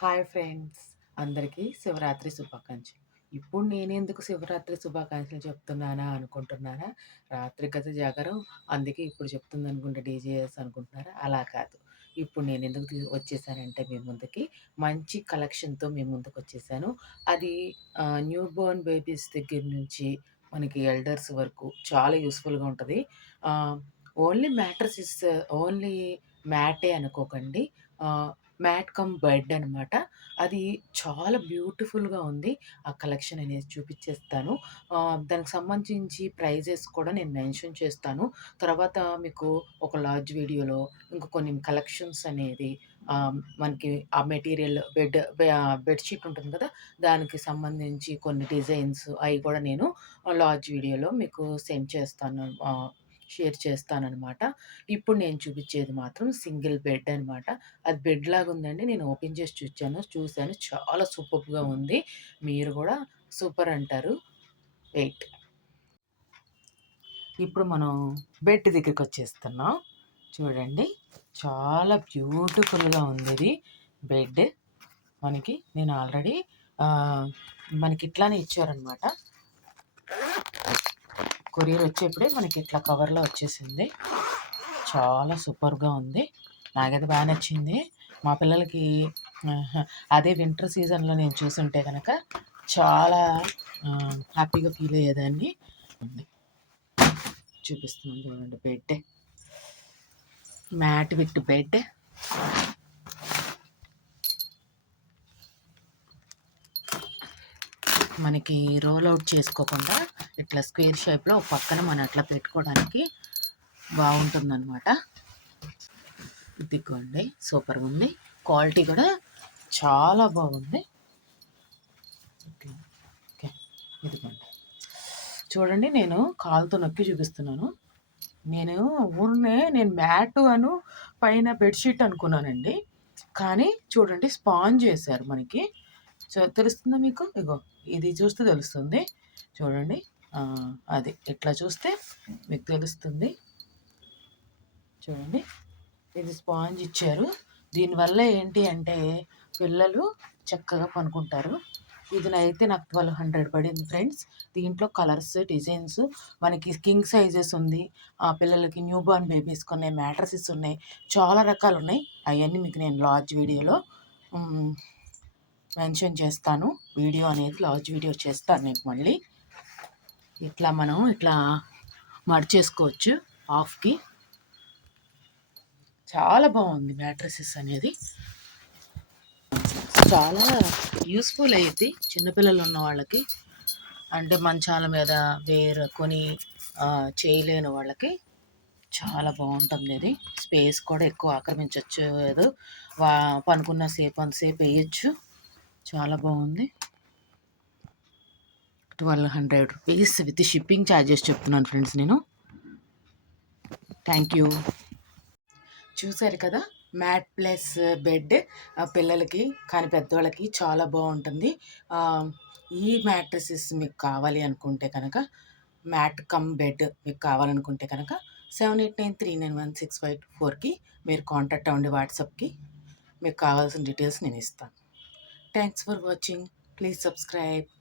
Hi friends, అందరికీ శివరాత్రి శుభాకాంక్షలు. ఇప్పుడు నేనెందుకు శివరాత్రి శుభాకాంక్షలు చెప్తున్నానా అనుకుంటున్నారా? రాత్రి కదా జాగారం, అందుకే ఇప్పుడు చెప్తుందనుకుంటే డీజేఎస్ అనుకుంటున్నారా? అలా కాదు. ఇప్పుడు నేనెందుకు వచ్చేసానంటే మీ ముందుకి మంచి కలెక్షన్‌తో మీ ముందుకొచ్చేసాను. అది న్యూ బోర్న్ బేబీస్ దగ్గర నుంచి మనకి ఎల్డర్స్ వరకు చాలా యూజ్‌ఫుల్‌గా ఉంటది. ఆహ్, ఓన్లీ మ్యాట్రెసెస్ ఓన్లీ మ్యాటే అనుకోకండి. ఆహ్ మ్యాట్ కమ్ బెడ్ అనమాట. అది చాలా బ్యూటిఫుల్‌గా ఉంది. ఆ కలెక్షన్ అనేది చూపిచ్చేస్తాను. దానికి సంబంధించి ప్రైజెస్ కూడా నేను మెన్షన్ చేస్తాను. తర్వాత మీకు ఒక లార్జ్ వీడియోలో ఇంక కొన్ని కలెక్షన్స్ అనేది మనకి ఆ మెటీరియల్ బెడ్‌షీట్ ఉంటుంది కదా! దానికి సంబంధించి కొన్ని డిజైన్స్ అయి కూడా నేను లార్జ్ వీడియోలో మీకు సెండ్ చేస్తాను. షేర్ చేస్తాననమాట. ఇప్పుడు నేను చూపిచ్చేది మాత్రం సింగిల్ బెడ్ అనమాట. అది బెడ్‌లాగా ఉందండి. నేను ఓపెన్ చేసి చూసాను. చాలా సూపర్బ్‌గా ఉంది. మీరు గూడా సూపర్ అంటారు. వెయిట్. ఇప్పుడు మనం బెడ్ దగ్గరికొచ్చేస్తున్నాం. చూడండి. చాలా బ్యూటిఫుల్‌గా ఉందిది బెడ్. నేను ఆల్రెడీ మనకి ఇట్లానే ఇచ్చారనమాట. కొరియర్ వచ్చేప్పుడే మనకి ఇట్లా కవర్‌లో వచ్చేసింది. చాలా సూపర్‌గా ఉంది. నాకైతే బా నచ్చింది. మా పిల్లలకి అదే వింటర్ సీజన్‌లో నేను చూసుంటే గనక చాలా హ్యాపీగా ఫీల్ అయ్యేదాన్ని. చూపిస్తున్నాను చూడండి బెడ్. Matte with bed. మనకి రోల్ అవుట్ చేసుకోకుండా ఇట్లా స్క్వేర్ షేప్‌లో ఒక పక్కన మనం అట్లా పెట్టుకోవడానికి బావుంటుందనమాట. ఇదిగోండి సూపర్‌గా ఉంది. క్వాలిటీ కూడా చాలా బాగుంది. ఓకే. ఇదిగోండి. చూడండి నేను కాలుతో నొక్కి చూపిస్తున్నాను. నేను మ్యాటు పైన బెడ్‌షీట్ అనుకున్నానండి. కానీ చూడండి స్పాంజ్ ఏశారు మనకి. తెలుస్తుందా మీకు? ఇగో ఇది చూస్తే తెలుస్తుంది. చూడండి. అది ఇట్లా చూస్తే మీకు తెలుస్తుంది. చూడండి. ఇది స్పాంజ్ ఇచ్చారు. దీనివల్ల ఏంటి అంటే పిల్లలు చక్కగా పనుకుంటారు. ఇది నాకు 1200 పడింది ఫ్రెండ్స్. దీంట్లో కలర్స్, డిజైన్స్ మనకి కింగ్ సైజెస్ ఉంది. పిల్లలకి న్యూ బోర్న్ బేబీస్‌కి ఉన్నాయి. మ్యాట్రెసెస్ ఉన్నాయి. చాలా రకాలున్నాయి. అయన్నీ మీకు నేను లార్జ్ వీడియోలో మెన్షన్ చేస్తాను. వీడియో అనేది లార్జ్ వీడియో చేస్తాను నేను మళ్ళీ. ఇట్లా మడిచేసుకోవచ్చు హాఫ్‌కి. చాలా బాగుంది మ్యాట్రెసెస్ అనేది. చాలా యూస్ఫుల్ అయ్యిద్ది చిన్నపిల్లలు ఉన్న వాళ్ళకి. అంటే మంచాల మీద వేరుకొని చేయలేని వాళ్ళకి చాలా బాగుంటుంది ఇది. స్పేస్ కూడా ఎక్కువ ఆక్రమించవచ్చు. ఏదో పనుకున్న అంతసేపు వేయచ్చు. చాలా బాగుంది. 1200 రూపీస్ విత్ షిప్పింగ్ ఛార్జెస్ చెప్తున్నాను ఫ్రెండ్స్ నేను. Thank you. చూసారు కదా, మ్యాట్ ప్లస్ బెడ్ పిల్లలకి కానీ పెద్దవాళ్ళకి చాలా బాగుంటుంది. ఈ మ్యాట్రసెస్ మీకు కావాలి అనుకుంటే కనుక మ్యాట్ కమ్ బెడ్ మీకు కావాలనుకుంటే కనుక 7893916524కి మీరు కాంటాక్ట్ అవ్వండి. వాట్సాప్కి మీకు కావాల్సిన డీటెయిల్స్ నేను ఇస్తాను. Thanks for watching. Please subscribe.